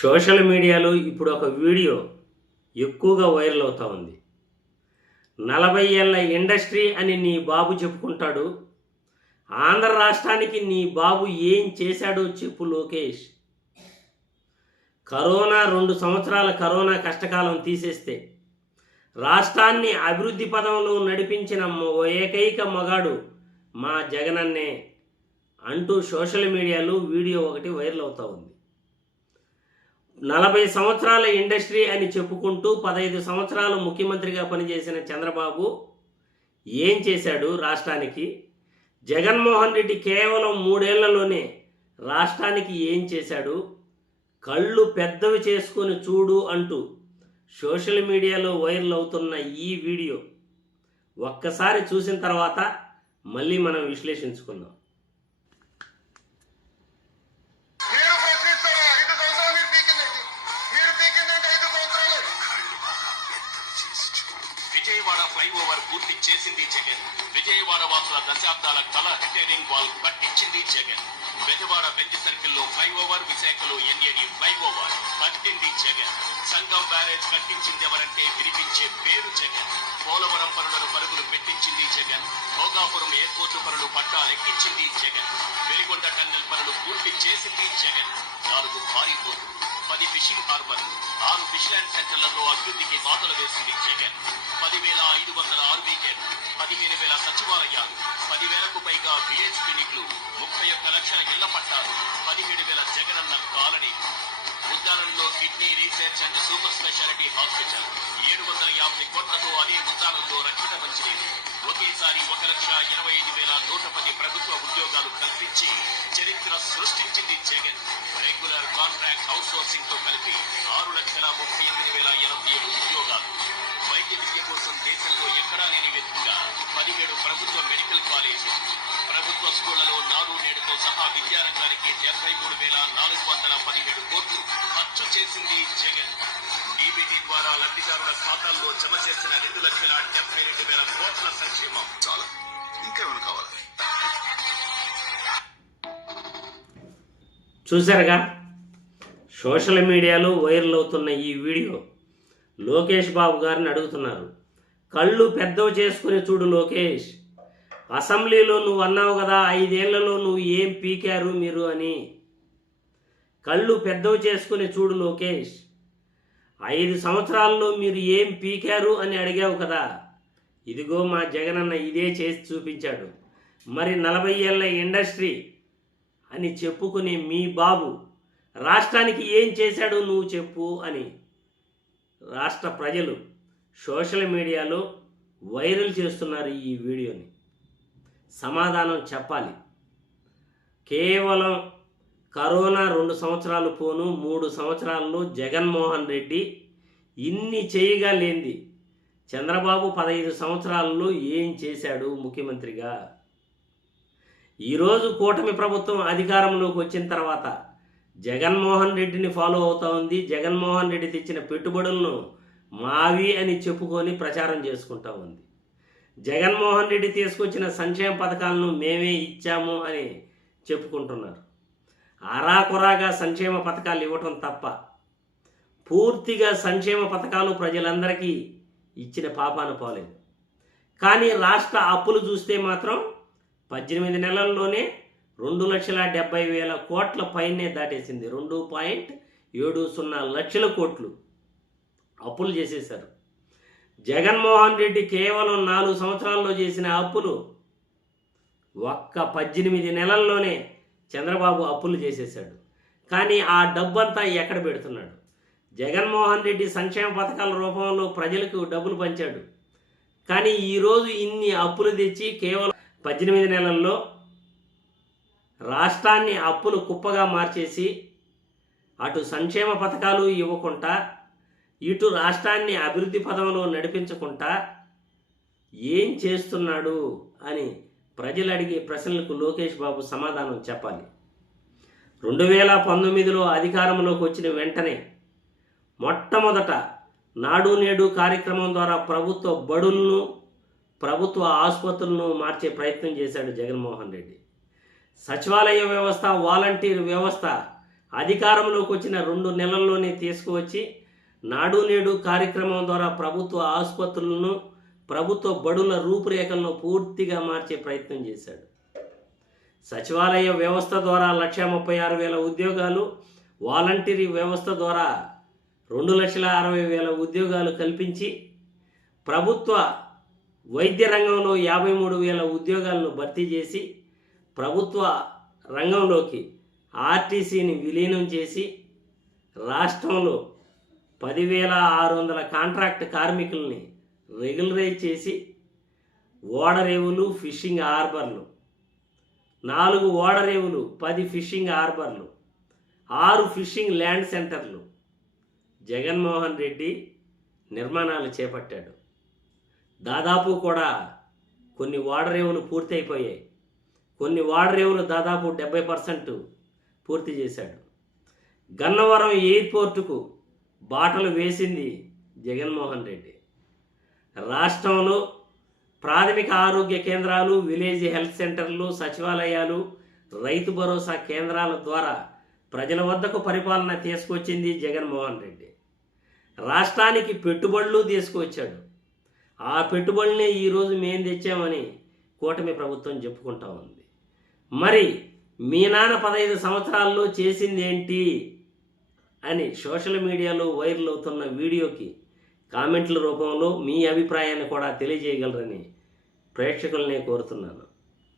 Social మీడియాలో ఇప్పుడు ఒక వీడియో ఎక్కువగా వైరల్ అవుతా ఉంది. నలభై ఏళ్ళ ఇండస్ట్రీ అని నీ బాబు చెప్పుకుంటాడు. ఆంధ్ర రాష్ట్రానికి నీ బాబు ఏం చేశాడో చెప్పు లోకేష్. కరోనా రెండు సంవత్సరాల కరోనా కష్టకాలం తీసేస్తే రాష్ట్రాన్ని అభివృద్ధి పదంలో నడిపించిన ఏకైక మగాడు మా జగనన్నే అంటూ సోషల్ మీడియాలో వీడియో ఒకటి వైరల్ అవుతా ఉంది. నలభై సంవత్సరాల ఇండస్ట్రీ అని చెప్పుకుంటూ పదహైదు సంవత్సరాలు ముఖ్యమంత్రిగా పనిచేసిన చంద్రబాబు ఏం చేశాడు రాష్ట్రానికి? జగన్మోహన్ రెడ్డి కేవలం మూడేళ్ళలోనే రాష్ట్రానికి ఏం చేశాడు? కళ్ళు పెద్దవి చేసుకొని చూడు అంటూ సోషల్ మీడియాలో వైరల్ అవుతున్న ఈ వీడియో ఒక్కసారి చూసిన తర్వాత మళ్ళీ మనం విశ్లేషించుకుందాం. ఫ్లైఓవర్ పూర్తి చేసింది జగన్. విజయవాడ వాసుల దశాబ్దాల కళ రిటైరింగ్ వాల్ కట్టించింది జగన్. బెజవాడ బెంచ్ సర్కిల్లో ఫ్లైఓవర్ విశాఖలో ఎన్ఏడి ఫ్లైఓవర్ కట్టింది జగన్. సంగం బ్యారేజ్ కట్టించింది ఎవరంటే వినిపించే పేరు జగన్. పోలవరం పనులను పరుగులు పెట్టించింది జగన్. భోగాపురం ఎయిర్పోర్టు పనులు పట్టాలెక్కించింది జగన్. వెలిగొండ టన్నెల్ పనులు పూర్తి చేసింది జగన్. నాలుగు భారీ బోట్లు పది ఫిషింగ్ హార్బర్ ఆరు ఫిష్లాండ్ సెంటర్లలో అభివృద్ధికి బాటలు వేసింది జగన్. పదివేల ఐదు వందల ఆర్బీకేలు పదిహేను వేల సచివాలయాలు పదివేలకు పైగా విలేజ్ క్లినిక్లు ముప్పై ఒక్క లక్షల ఇళ్ళ పట్టాలు పదిహేడు వేల Jagananna colony. ఉద్దానంలో kidney research and super speciality hospital ఏడు వందల యాభై కోట్లతో అదే ఉద్దానంలో రక్షణ మంచినీరు. లేదు లక్ష ఇరవై ఐదు వేల నూట పది ప్రభుత్వ ఉద్యోగాలు కల్పించి చరిత్ర సృష్టించింది జగన్. రెగ్యులర్ కాంట్రాక్ట్ హౌస్ సోర్సింగ్తో కలిపి ఆరు లక్షల ముప్పై ఎనిమిది వేల ఎనభై ఏడు ఉద్యోగాలు. వైద్య విద్య కోసం దేశంలో ఎక్కడా లేని విధంగా పదిహేడు ప్రభుత్వ మెడికల్ కాలేజీ ప్రభుత్వ స్కూళ్ళలో నాలుగు నేడుతో సహా విద్యారంగానికి డెబ్బై మూడు వేల నాలుగు వందల పదిహేడు కోట్లు ఖర్చు చేసింది జగన్. డీబీటీ ద్వారా లబ్ధిదారుల ఖాతాల్లో జమ చేసిన రెండు లక్షల డెబ్బై రెండు వేల కోట్ల సంక్షేమం. చాలా. చూసారుగా చూశారుగా? సోషల్ మీడియాలో వైరల్ అవుతున్న ఈ వీడియో లోకేష్ బాబు గారిని అడుగుతున్నారు. కళ్ళు పెద్దవి చేసుకుని చూడు లోకేష్. అసెంబ్లీలో నువ్వు అన్నావు కదా ఐదేళ్ళలో నువ్వు ఏం పీకారు మీరు అని. కళ్ళు పెద్దవి చేసుకుని చూడు లోకేష్. ఐదు సంవత్సరాల్లో మీరు ఏం పీకారు అని అడిగావు కదా. ఇదిగో మా జగనన్న ఇదే చేసి చూపించాడు. మరి నలభై ఏళ్ళ ఇండస్ట్రీ అని చెప్పుకునే మీ బాబు రాష్ట్రానికి ఏం చేశాడు నువ్వు చెప్పు అని రాష్ట్ర ప్రజలు సోషల్ మీడియాలో వైరల్ చేస్తున్నారు ఈ వీడియోని. సమాధానం చెప్పాలి. కేవలం కరోనా రెండు సంవత్సరాలు పోను మూడు సంవత్సరాల్లో జగన్మోహన్ రెడ్డి ఇన్ని చేయగా లేంది చంద్రబాబు పదహైదు సంవత్సరాల్లో ఏం చేశాడు ముఖ్యమంత్రిగా? ఈరోజు కూటమి ప్రభుత్వం అధికారంలోకి వచ్చిన తర్వాత జగన్మోహన్ రెడ్డిని ఫాలో అవుతా ఉంది. జగన్మోహన్ రెడ్డి తెచ్చిన పెట్టుబడులను మావి అని చెప్పుకొని ప్రచారం చేసుకుంటా ఉంది. జగన్మోహన్ రెడ్డి తీసుకొచ్చిన సంక్షేమ పథకాలను మేమే ఇచ్చాము అని చెప్పుకుంటున్నారు. అరాకురాగా సంక్షేమ పథకాలు ఇవ్వటం తప్ప పూర్తిగా సంక్షేమ పథకాలు ప్రజలందరికీ ఇచ్చిన పాపాన పోలేదు. కానీ రాష్ట్ర అప్పులు చూస్తే మాత్రం పద్దెనిమిది నెలల్లోనే రెండు లక్షల డెబ్బై వేల కోట్ల పైనే దాటేసింది. రెండు పాయింట్ ఏడు సున్నా లక్షల కోట్లు అప్పులు చేసేశారు. జగన్మోహన్ రెడ్డి కేవలం నాలుగు సంవత్సరాల్లో చేసిన అప్పులు ఒక్క పద్దెనిమిది నెలల్లోనే చంద్రబాబు అప్పులు చేసేశాడు. కానీ ఆ డబ్బంతా ఎక్కడ పెడుతున్నాడు? జగన్మోహన్ రెడ్డి సంక్షేమ పథకాల రూపంలో ప్రజలకు డబ్బులు పంచాడు. కానీ ఈరోజు ఇన్ని అప్పులు తెచ్చి కేవలం పద్దెనిమిది నెలల్లో రాష్ట్రాన్ని అప్పులు కుప్పగా మార్చేసి అటు సంక్షేమ పథకాలు ఇవ్వకుండా ఇటు రాష్ట్రాన్ని అభివృద్ధి పదంలో నడిపించకుండా ఏం చేస్తున్నాడు అని ప్రజలు అడిగే ప్రశ్నలకు లోకేష్ బాబు సమాధానం చెప్పాలి. రెండు వేల పంతొమ్మిదిలో అధికారంలోకి వచ్చిన వెంటనే మొట్టమొదట నాడు నేడు కార్యక్రమం ద్వారా ప్రభుత్వ బడులను ప్రభుత్వ ఆసుపత్రులను మార్చే ప్రయత్నం చేశాడు జగన్మోహన్ రెడ్డి. సచివాలయ వ్యవస్థ వాలంటీర్ వ్యవస్థ అధికారంలోకి వచ్చిన రెండు నెలల్లోనే తీసుకువచ్చి నాడు నేడు కార్యక్రమం ద్వారా ప్రభుత్వ ఆసుపత్రులను ప్రభుత్వ బడుల రూపురేఖలను పూర్తిగా మార్చే ప్రయత్నం చేశాడు. సచివాలయ వ్యవస్థ ద్వారా లక్ష ముప్పై ఆరు వేల ఉద్యోగాలు వాలంటీరీ వ్యవస్థ ద్వారా రెండు లక్షల అరవై వేల ఉద్యోగాలు కల్పించి ప్రభుత్వ వైద్య రంగంలో యాభై మూడు వేల ఉద్యోగాలను భర్తీ చేసి ప్రభుత్వ రంగంలోకి ఆర్టీసీని విలీనం చేసి రాష్ట్రంలో పదివేల ఆరు వందల కాంట్రాక్ట్ కార్మికుల్ని రెగ్యులరైజ్ చేసి ఓడరేవులు ఫిషింగ్ హార్బర్లు. నాలుగు ఓడరేవులు పది ఫిషింగ్ హార్బర్లు. ఆరు ఫిషింగ్ ల్యాండ్ సెంటర్లు. జగన్మోహన్ రెడ్డి నిర్మాణాలు చేపట్టాడు. దాదాపు కూడా కొన్ని ఓడరేవులు పూర్తయిపోయాయి. కొన్ని ఓడరేవులు దాదాపు డెబ్బై పర్సెంట్ పూర్తి చేశాడు. గన్నవరం ఎయిర్పోర్టుకు బాటలు వేసింది జగన్మోహన్ రెడ్డి. రాష్ట్రంలో ప్రాథమిక ఆరోగ్య కేంద్రాలు విలేజ్ హెల్త్ సెంటర్లు సచివాలయాలు రైతు భరోసా కేంద్రాల ద్వారా ప్రజల వద్దకు పరిపాలన తీసుకొచ్చింది జగన్మోహన్ రెడ్డి. రాష్ట్రానికి పెట్టుబడులు తీసుకువచ్చాడు. ఆ పెట్టుబడులనే ఈరోజు మేం తెచ్చామని కూటమి ప్రభుత్వం చెప్పుకుంటా ఉంది. మరి మీ నాన్న పదహైదు సంవత్సరాల్లో చేసింది ఏంటి అని సోషల్ మీడియాలో వైరల్ అవుతున్న వీడియోకి కామెంట్ల రూపంలో మీ అభిప్రాయాన్ని కూడా తెలియజేయగలరని ప్రేక్షకుల్ని కోరుతున్నాను.